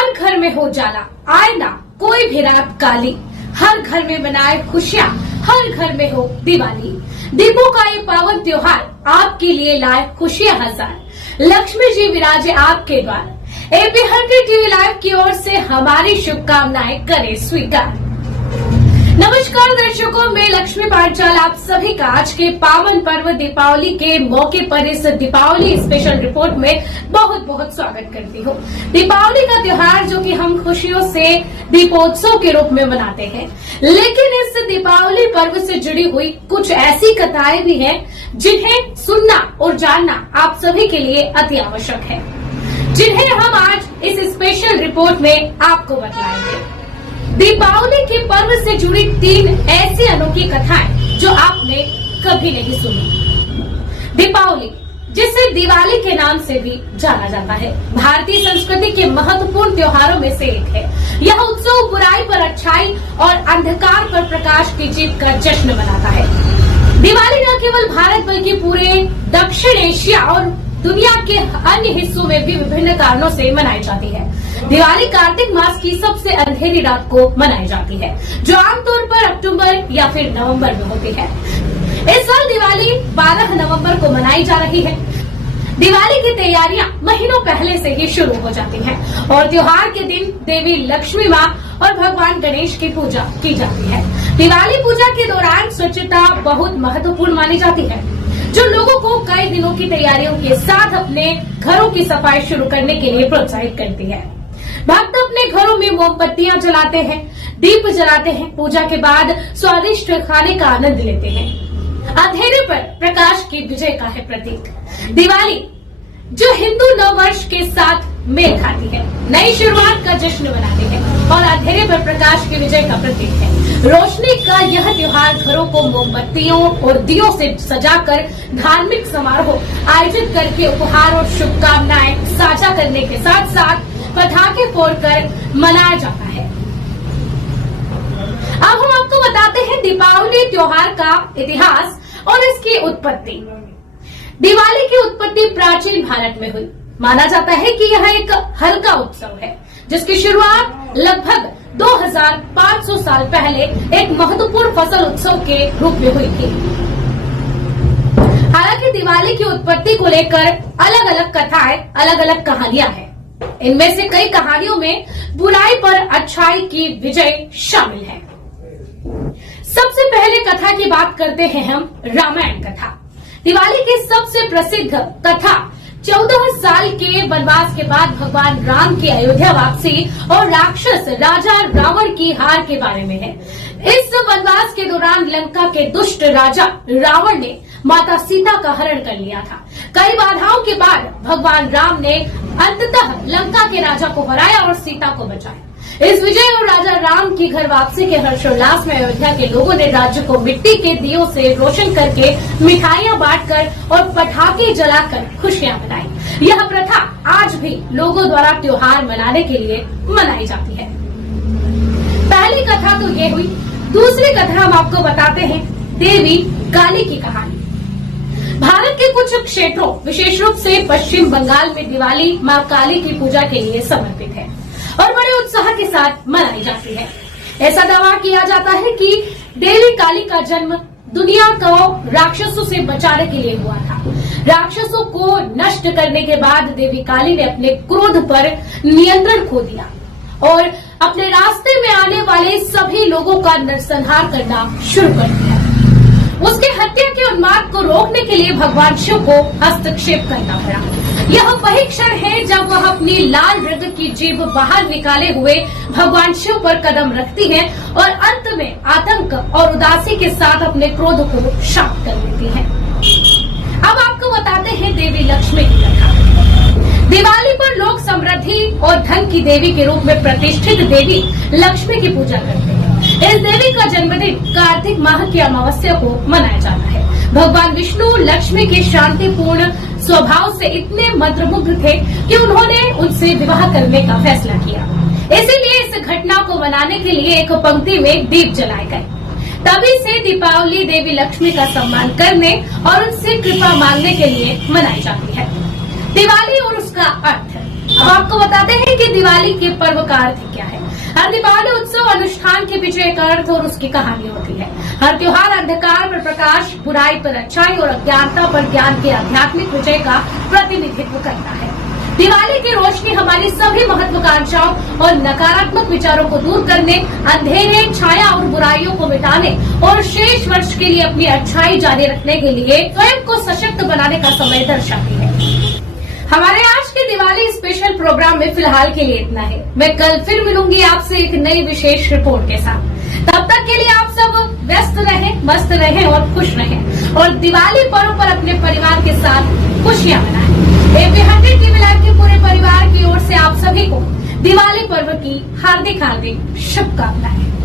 हर घर में हो जाला, आए ना कोई भी रात काली। हर घर में मनाए खुशियाँ, हर घर में हो दिवाली। दीपों का ये पावन त्योहार आपके लिए लाए खुशियाँ हजार। लक्ष्मी जी विराजे आपके द्वार। एपी हंड्रेड टीवी लाइव की ओर से हमारी शुभकामनाएं करें स्वीकार। नमस्कार दर्शकों, मैं लक्ष्मी पांचाल आप सभी का आज के पावन पर्व दीपावली के मौके पर इस दीपावली स्पेशल रिपोर्ट में बहुत बहुत स्वागत करती हूँ। दीपावली का त्योहार जो कि हम खुशियों से दीपोत्सव के रूप में मनाते हैं, लेकिन इस दीपावली पर्व से जुड़ी हुई कुछ ऐसी कथाएं भी हैं जिन्हें सुनना और जानना आप सभी के लिए अति आवश्यक है, जिन्हें हम आज इस स्पेशल रिपोर्ट में आपको बताएंगे। दीपावली के पर्व से जुड़ी 3 ऐसी अनोखी कथाएं जो आपने कभी नहीं सुनी। दीपावली, जिसे दिवाली के नाम से भी जाना जाता है, भारतीय संस्कृति के महत्वपूर्ण त्योहारों में से एक है। यह उत्सव बुराई पर अच्छाई और अंधकार पर प्रकाश की जीत का जश्न मनाता है। दिवाली न केवल भारत बल्कि पूरे दक्षिण एशिया और दुनिया के अन्य हिस्सों में भी विभिन्न कारणों से मनाई जाती है। दिवाली कार्तिक मास की सबसे अंधेरी रात को मनाई जाती है, जो आमतौर पर अक्टूबर या फिर नवंबर में होती है। इस साल दिवाली 12 नवंबर को मनाई जा रही है। दिवाली की तैयारियां महीनों पहले से ही शुरू हो जाती हैं और त्योहार के दिन देवी लक्ष्मी माँ और भगवान गणेश की पूजा की जाती है। दिवाली पूजा के दौरान स्वच्छता बहुत महत्वपूर्ण मानी जाती है, जो लोगों को कई दिनों की तैयारियों के साथ अपने घरों की सफाई शुरू करने के लिए प्रोत्साहित करती है। भक्त अपने घरों में मोमबत्तियां जलाते हैं, दीप जलाते हैं, पूजा के बाद स्वादिष्ट खाने का आनंद लेते हैं। अंधेरे पर प्रकाश की विजय का है प्रतीक। दिवाली जो हिंदू नव वर्ष के साथ मेल खाती है, नई शुरुआत का जश्न मनाते हैं और अंधेरे पर प्रकाश की विजय का प्रतीक है। रोशनी का यह त्योहार घरों को मोमबत्तियों और दियों से सजाकर धार्मिक समारोह आयोजित करके उपहार और शुभकामनाएं साझा करने के साथ साथ पटाखे फोड़कर मनाया जाता है। अब हम आपको बताते हैं दीपावली त्योहार का इतिहास और इसकी उत्पत्ति। दिवाली की उत्पत्ति प्राचीन भारत में हुई। माना जाता है कि यह एक हल्का उत्सव है, जिसकी शुरुआत लगभग 2500 साल पहले एक महत्वपूर्ण फसल उत्सव के रूप में हुई थी। हालांकि दिवाली की उत्पत्ति को लेकर अलग अलग कथाएं, अलग अलग कहानियां हैं। इनमें से कई कहानियों में बुराई पर अच्छाई की विजय शामिल है। सबसे पहले कथा की बात करते हैं हम रामायण कथा। दिवाली की सबसे प्रसिद्ध कथा 14 साल के वनवास के बाद भगवान राम की अयोध्या वापसी और राक्षस राजा रावण की हार के बारे में है। इस वनवास के दौरान लंका के दुष्ट राजा रावण ने माता सीता का हरण कर लिया था। कई बाधाओं के बाद भगवान राम ने अंततः लंका के राजा को हराया और सीता को बचाया। इस विजय और राजा राम की घर वापसी के हर्षोल्लास में अयोध्या के लोगों ने राज्य को मिट्टी के दियों से रोशन करके मिठाइयां बांटकर और पटाखे जलाकर खुशियां मनाई। यह प्रथा आज भी लोगों द्वारा त्योहार मनाने के लिए मनाई जाती है। पहली कथा तो ये हुई। दूसरी कथा हम आपको बताते हैं देवी काली की कहानी। भारत के कुछ क्षेत्रों, विशेष रूप से पश्चिम बंगाल में दिवाली माँ काली की पूजा के लिए समर्पित है और बड़े उत्साह के साथ मनाई जाती है। ऐसा दावा किया जाता है कि देवी काली का जन्म दुनिया को राक्षसों से बचाने के लिए हुआ था। राक्षसों को नष्ट करने के बाद देवी काली ने अपने क्रोध पर नियंत्रण खो दिया और अपने रास्ते में आने वाले सभी लोगों का नरसंहार करना शुरू कर दिया। उसके हत्या के उन्माद को रोकने के लिए भगवान शिव को हस्तक्षेप करना पड़ा। यह वही क्षण है जब वह अपनी लाल रंग की जीभ बाहर निकाले हुए भगवान शिव पर कदम रखती है और अंत में आतंक और उदासी के साथ अपने क्रोध को शांत कर लेती है। अब आपको बताते हैं देवी लक्ष्मी की कथा। दिवाली पर लोग समृद्धि और धन की देवी के रूप में प्रतिष्ठित देवी लक्ष्मी की पूजा करते हैं। इस देवी का जन्मदिन कार्तिक माह की अमावस्या को मनाया जाता है। भगवान विष्णु लक्ष्मी के शांतिपूर्ण स्वभाव से इतने मंत्रमुग्ध थे कि उन्होंने उनसे विवाह करने का फैसला किया। इसीलिए इस घटना को मनाने के लिए एक पंक्ति में दीप जलाए गए। तभी से दीपावली देवी लक्ष्मी का सम्मान करने और उनसे कृपा मांगने के लिए मनाई जाती है। दिवाली और उसका अर्थ। अब आपको बताते हैं कि दिवाली के पर्व का अर्थ क्या है। हर दीपावली उत्सव अनुष्ठान के पीछे एक अर्थ और उसकी कहानी होती है। हर त्योहार अंधकार पर प्रकाश, बुराई पर अच्छाई और अज्ञानता पर ज्ञान के आध्यात्मिक विजय का प्रतिनिधित्व करता है। दिवाली की रोशनी हमारी सभी महत्वाकांक्षाओं और नकारात्मक विचारों को दूर करने, अंधेरे, छाया और बुराइयों को मिटाने और शेष वर्ष के लिए अपनी अच्छाई जारी रखने के लिए स्वयं को सशक्त बनाने का समय दर्शाती है। हमारे आज के दिवाली स्पेशल प्रोग्राम में फिलहाल के लिए इतना है। मैं कल फिर मिलूंगी आपसे एक नई विशेष रिपोर्ट के साथ। तब तक के लिए आप सब व्यस्त रहें, मस्त रहें और खुश रहें और दिवाली पर्व पर अपने परिवार के साथ खुशियां मनाएं। एपी 100 टीवी लाइव के पूरे परिवार की ओर से आप सभी को दिवाली पर्व की हार्दिक शुभकामनाएं।